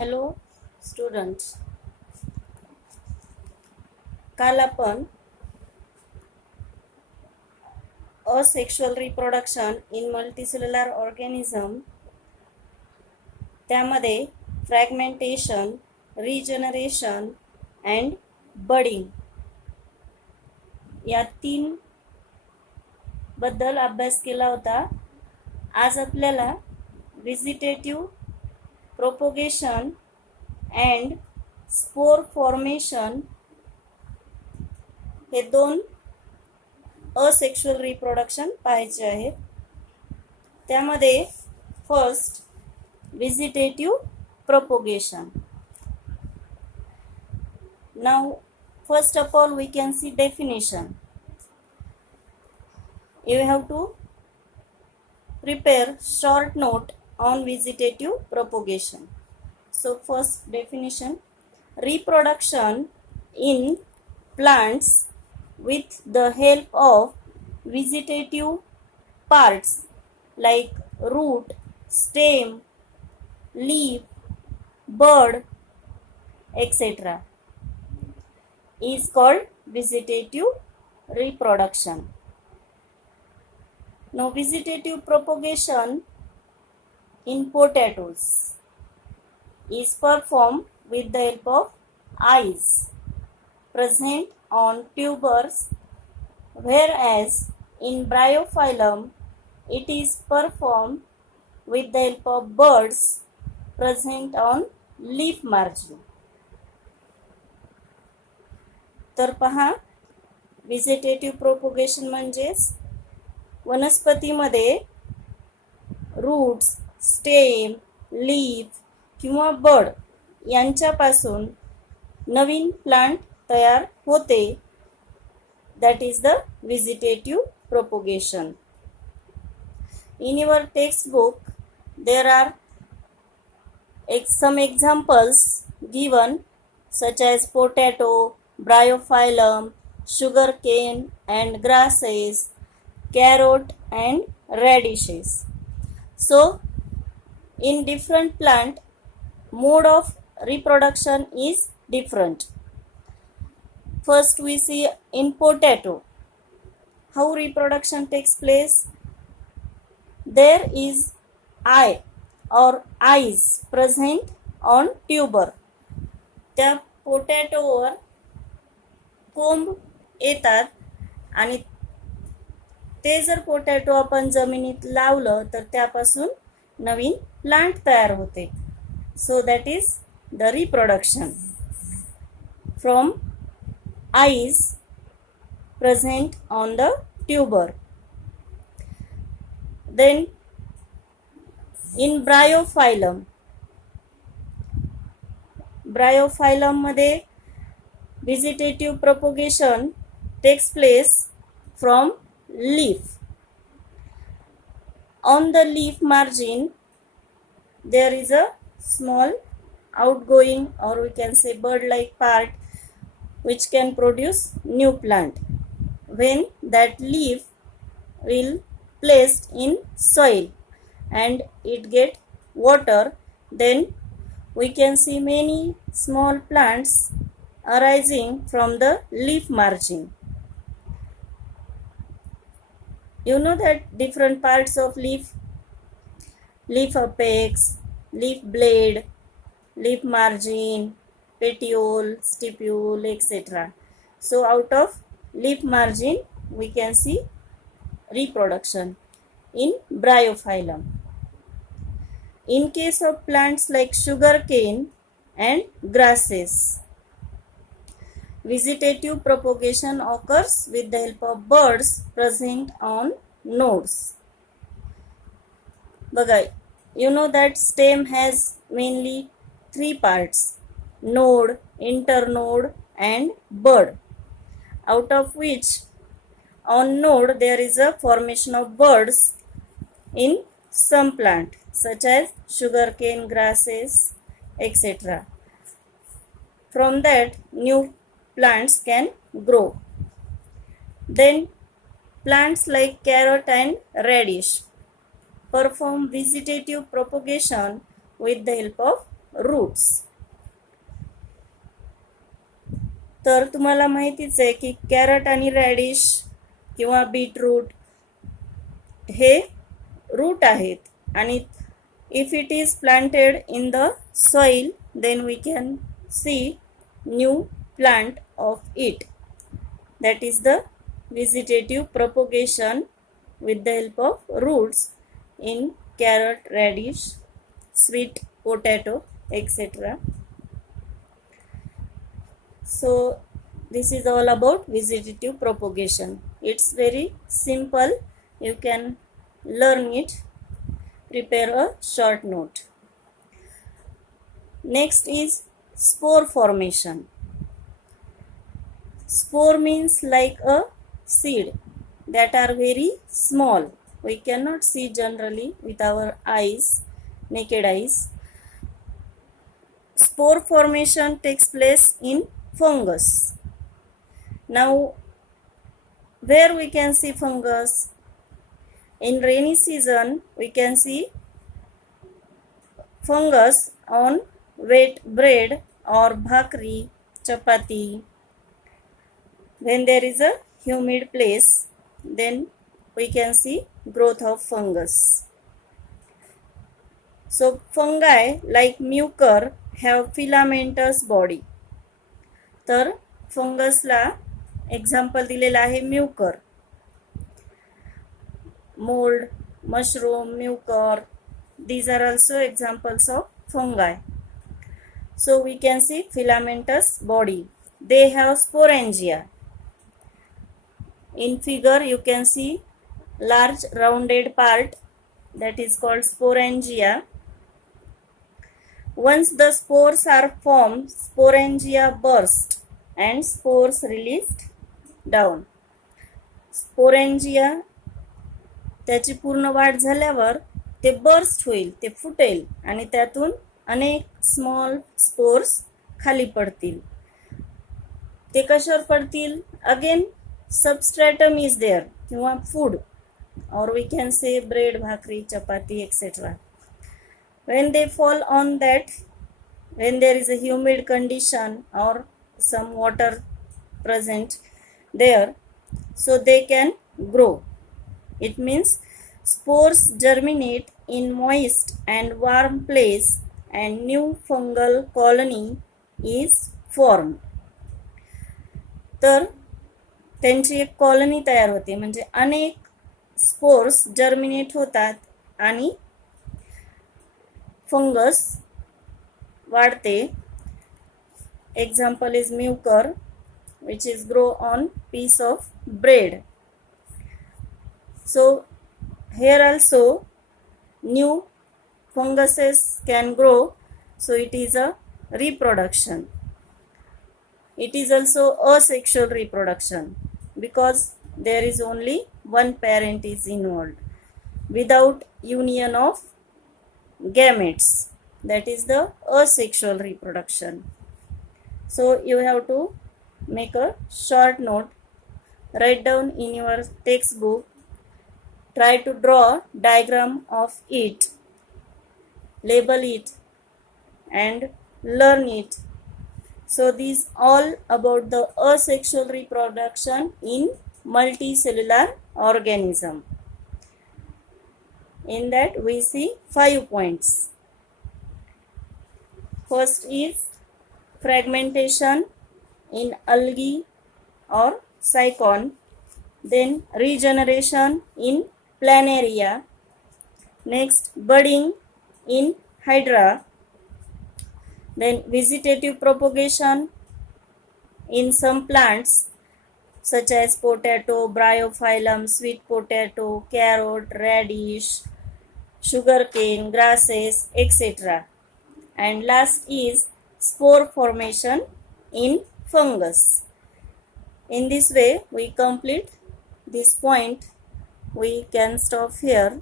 Hello students, काल आपण asexual reproduction in multicellular organism त्यामध्ये फ्रॅगमेंटेशन, रिजनरेशन अँड बडिंग या 3 बद्दल अभ्यास केला होता. आज आपल्याला vegetative propagation and spore formation हे 2 असेक्शुअल रिप्रोडक्शन पाहायचे आहेत. त्यामध्ये first vegetative propagation. Now first of all we can see definition. You have to prepare short note on vegetative propagation. So first definition: reproduction in plants with the help of vegetative parts like root, stem, leaf, bud, etc. is called vegetative reproduction. Now vegetative propagation in potatoes is performed with the help of eyes present on tubers, whereas in Bryophyllum it is performed with the help of buds present on leaf margin. तर पहा, vegetative propagation म्हणजेच वनस्पतीमध्ये roots, stem, leaf किंवा बड यांच्यापासून नवीन plant तयार होते. That is the vegetative propagation. In your text book there are some examples given such as potato, bryophyllum, sugarcane and grasses, carrot and radishes. So in different plant, mode of reproduction is different. First we see in potato how reproduction takes place. There is eye or eyes present on tuber. त्या पोटॅटोवर कोंब येतात आणि ते जर potato आपण जमिनीत लावलं तर त्यापासून नवीन प्लांट तयार होते. So that is the reproduction from eyes present on the tuber. Then in Bryophyllum मध्ये vegetative propagation takes place from leaf. On the leaf margin there is a small outgoing, or we can say bird like part which can produce new plant. When that leaf will placed in soil and it get water, then we can see many small plants arising from the leaf margin. You know that different parts of leaf apex, leaf blade, leaf margin, petiole, stipule, etc. So out of leaf margin we can see reproduction in Bryophyllum. In case of plants like sugarcane and grasses, vegetative propagation occurs with the help of buds present on nodes. बघा, you know that stem has mainly 3 parts: node, internode and bud, out of which on node there is a formation of buds in some plant such as sugarcane, grasses, etc. From that new plants can grow. Then plants like carrot and radish perform vegetative propagation with the help of roots. तर तुम्हाला माहितीच आहे की carrot आणि radish किंवा beetroot हे root आहेत आणि if it is planted in the soil then we can see new plant of it, that is the vegetative propagation with the help of roots in carrot, radish, sweet potato, etc. So this is all about vegetative propagation. It's very simple, you can learn it. Prepare a short note. Next is spore formation. Spore means like a seed that are very small. We cannot see generally with our eyes, naked eyes. Spore formation takes place in fungus. Now, where we can see fungus? In rainy season, we can see fungus on wet bread or bhakri, chapati. When there is a humid place, then we can see growth of fungus. So fungi like mucor have filamentous body. तर फंगसला example दिलेलं आहे Mucor. Mold, mushroom, mucor, these are also examples of fungi. So we can see filamentous body. They have sporangia. In figure you can see large rounded part that is called sporangia. Once the spores are formed, sporangia burst and spores released down. Sporangia त्याची पूर्ण वाढ झाल्यावर ते burst होईल, ते फुटेल आणि त्यातून अनेक स्मॉल स्पोर्स खाली पडतील. ते कशावर पडतील? अगेन सबस्ट्रॅटम इज देअर किंवा फूड और we can say bread, bhakri, chapati etcetera. when they fall on that, when there is a humid condition or some water present there, so they can grow. It means spores germinate in moist and warm place and new fungal colony is formed. तर त्यांची एक colony तयार होते, म्हणजे अनेक spores germinate होतात आणि fungus वाढते. Example is mucor, which is grow on piece of bread. So here also new funguses can grow, so it is a reproduction. It is also asexual reproduction because there is only one parent is involved without union of gametes, that is the asexual reproduction. So you have to make a short note, write down in your textbook, try to draw diagram of it, label it and learn it. So these all about the asexual reproduction in multicellular organism. In that we see 5 points. First is fragmentation in algae or cycon, then regeneration in planaria, next budding in hydra, then vegetative propagation in some plants such as potato, bryophyllum, sweet potato, carrot, radish, sugarcane, grasses, etc. And last is spore formation in fungus. In this way we complete this point. We can stop here.